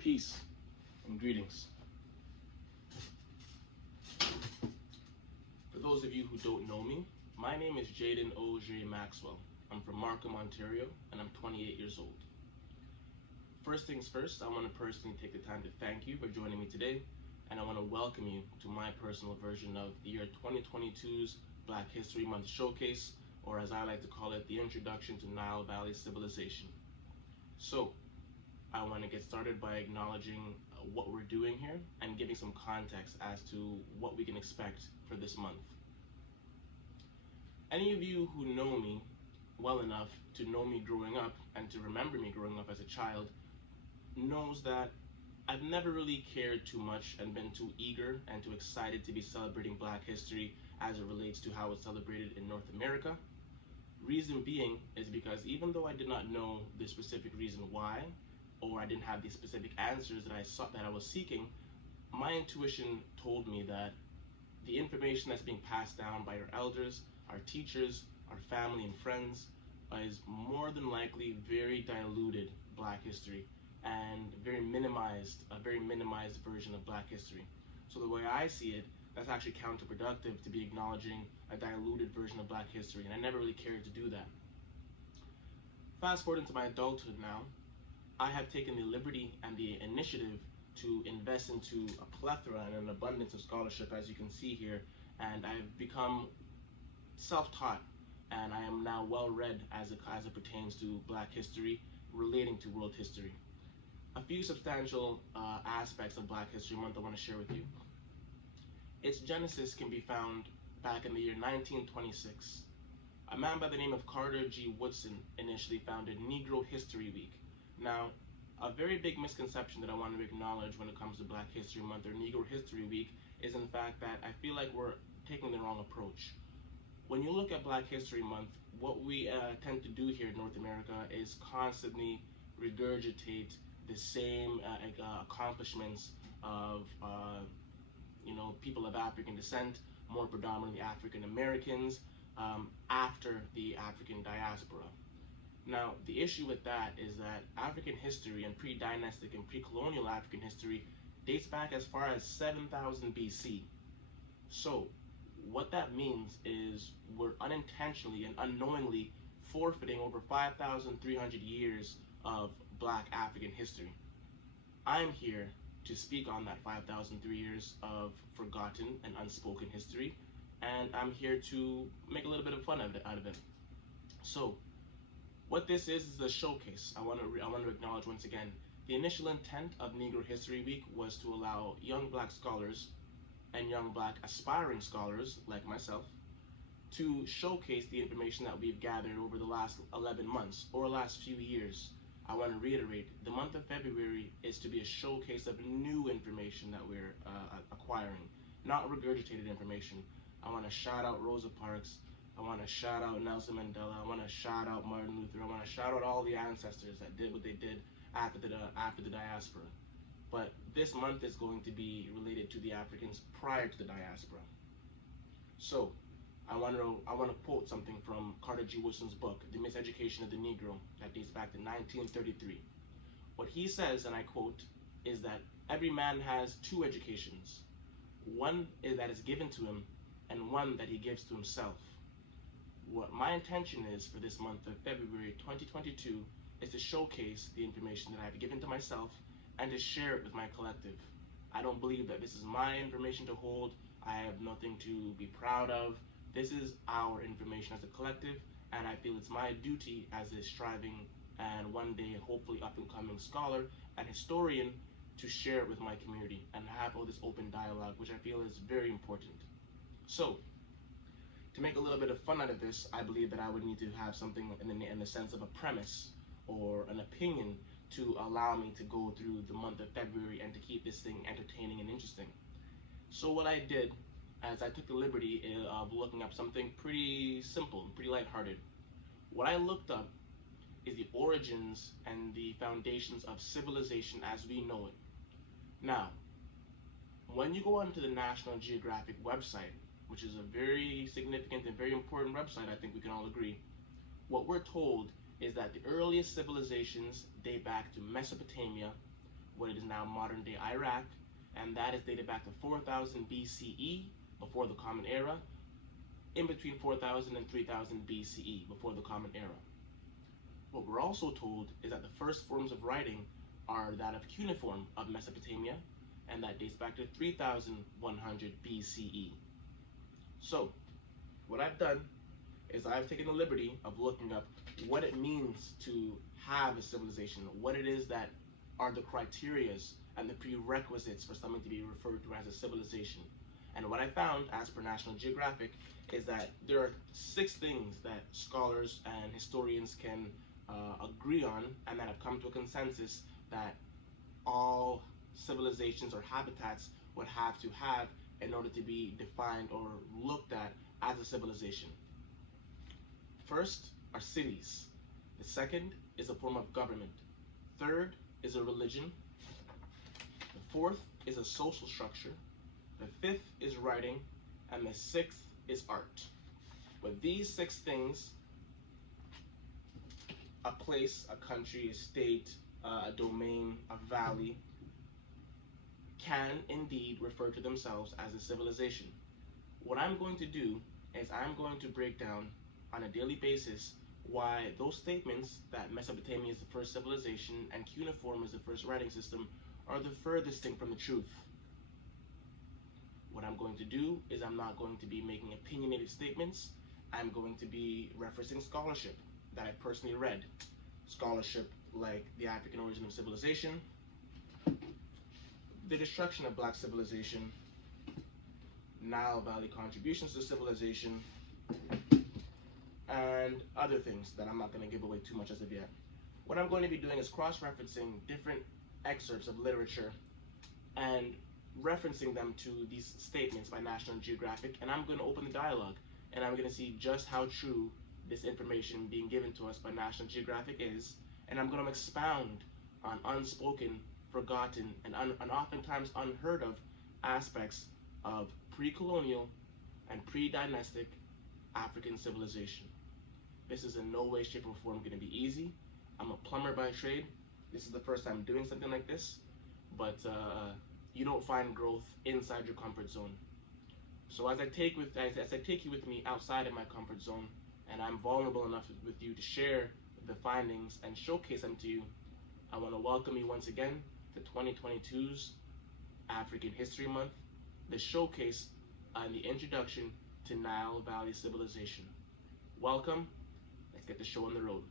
Peace and greetings. For those of you who don't know me, my name is Ogé-Maxwell. I'm from Markham, Ontario, and I'm 28 years old. First things first, I want to personally take the time to thank you for joining me today, and I want to welcome you to my personal version of the year 2022's Black History Month Showcase, or as I like to call it, the Introduction to Nile Valley Civilization. So, I want to get started by acknowledging what we're doing here and giving some context as to what we can expect for this month. Any of you who know me well enough to know me growing up and to remember me growing up as a child knows that I've never really cared too much and been too eager and too excited to be celebrating Black history as it relates to how it's celebrated in North America. Reason being is because even though I did not know the specific reason why, or I didn't have the specific answers that I was seeking, my intuition told me that the information that's being passed down by our elders, our teachers, our family and friends is more than likely very diluted Black history and a very minimized version of Black history. So the way I see it, that's actually counterproductive to be acknowledging a diluted version of Black history, and I never really cared to do that. Fast forward into my adulthood now, I have taken the liberty and the initiative to invest into a plethora and an abundance of scholarship, as you can see here, and I've become self-taught, and I am now well-read as it pertains to Black history relating to world history. A few substantial aspects of Black History Month I want to share with you. Its genesis can be found back in the year 1926. A man by the name of Carter G. Woodson initially founded Negro History Week. Now, a very big misconception that I want to acknowledge when it comes to Black History Month or Negro History Week is in fact that I feel like we're taking the wrong approach. When you look at Black History Month, what we tend to do here in North America is constantly regurgitate the same accomplishments of people of African descent, more predominantly African Americans, after the African diaspora. Now, the issue with that is that African history and pre-dynastic and pre-colonial African history dates back as far as 7000 BC. So, what that means is we're unintentionally and unknowingly forfeiting over 5,300 years of Black African history. I'm here to speak on that 5,003 years of forgotten and unspoken history, and I'm here to make a little bit of fun out of it. So, what this is a showcase. I want to acknowledge once again, the initial intent of Negro History Week was to allow young Black scholars and young Black aspiring scholars like myself to showcase the information that we've gathered over the last 11 months or last few years. I want to reiterate, the month of February is to be a showcase of new information that we're acquiring, not regurgitated information. I want to shout out Rosa Parks. I want to shout out Nelson Mandela. I want to shout out Martin Luther. I want to shout out all the ancestors that did what they did after the diaspora. But this month is going to be related to the Africans prior to the diaspora. So, I want to quote something from Carter G. Woodson's book, The Miseducation of the Negro, that dates back to 1933. What he says, and I quote, is that every man has two educations. One that is given to him, and one that he gives to himself. What my intention is for this month of February 2022 is to showcase the information that I've given to myself and to share it with my collective. I don't believe that this is my information to hold. I have nothing to be proud of. This is our information as a collective, and I feel it's my duty as a striving and one day hopefully up and coming scholar and historian to share it with my community and have all this open dialogue, which I feel is very important. So, to make a little bit of fun out of this, I believe that I would need to have something in the sense of a premise or an opinion to allow me to go through the month of February and to keep this thing entertaining and interesting. So what I did, as I took the liberty of looking up something pretty simple, pretty lighthearted. What I looked up is the origins and the foundations of civilization as we know it. Now, when you go onto the National Geographic website, which is a very significant and very important website, I think we can all agree, what we're told is that the earliest civilizations date back to Mesopotamia, what is now modern-day Iraq, and that is dated back to 4000 BCE, before the Common Era, in between 4000 and 3000 BCE, before the Common Era. What we're also told is that the first forms of writing are that of cuneiform of Mesopotamia, and that dates back to 3100 BCE. So, what I've done is I've taken the liberty of looking up what it means to have a civilization, what it is that are the criterias and the prerequisites for something to be referred to as a civilization. And what I found, as per National Geographic, is that there are 6 things that scholars and historians can agree on, and that have come to a consensus that all civilizations or habitats would have to have in order to be defined or looked at as a civilization. First are cities. The second is a form of government. Third is a religion. The fourth is a social structure. The fifth is writing. And the sixth is art. With these 6 things, a place, a country, a state, a domain, a valley, can indeed refer to themselves as a civilization. What I'm going to do is I'm going to break down on a daily basis why those statements that Mesopotamia is the first civilization and cuneiform is the first writing system are the furthest thing from the truth. What I'm going to do is I'm not going to be making opinionated statements. I'm going to be referencing scholarship that I personally read. Scholarship like The African Origin of Civilization, The Destruction of Black Civilization, Nile Valley Contributions to Civilization, and other things that I'm not going to give away too much as of yet. What I'm going to be doing is cross-referencing different excerpts of literature and referencing them to these statements by National Geographic, and I'm going to open the dialogue, and I'm going to see just how true this information being given to us by National Geographic is, and I'm going to expound on unspoken, forgotten, and oftentimes unheard of aspects of pre-colonial and pre-dynastic African civilization. This is in no way, shape, or form going to be easy. I'm a plumber by trade. This is the first time doing something like this, but you don't find growth inside your comfort zone. So as I take you with me outside of my comfort zone, and I'm vulnerable enough with you to share the findings and showcase them to you, I want to welcome you once again to 2022's African History Month, the showcase and the introduction to Nile Valley civilization. Welcome. Let's get the show on the road.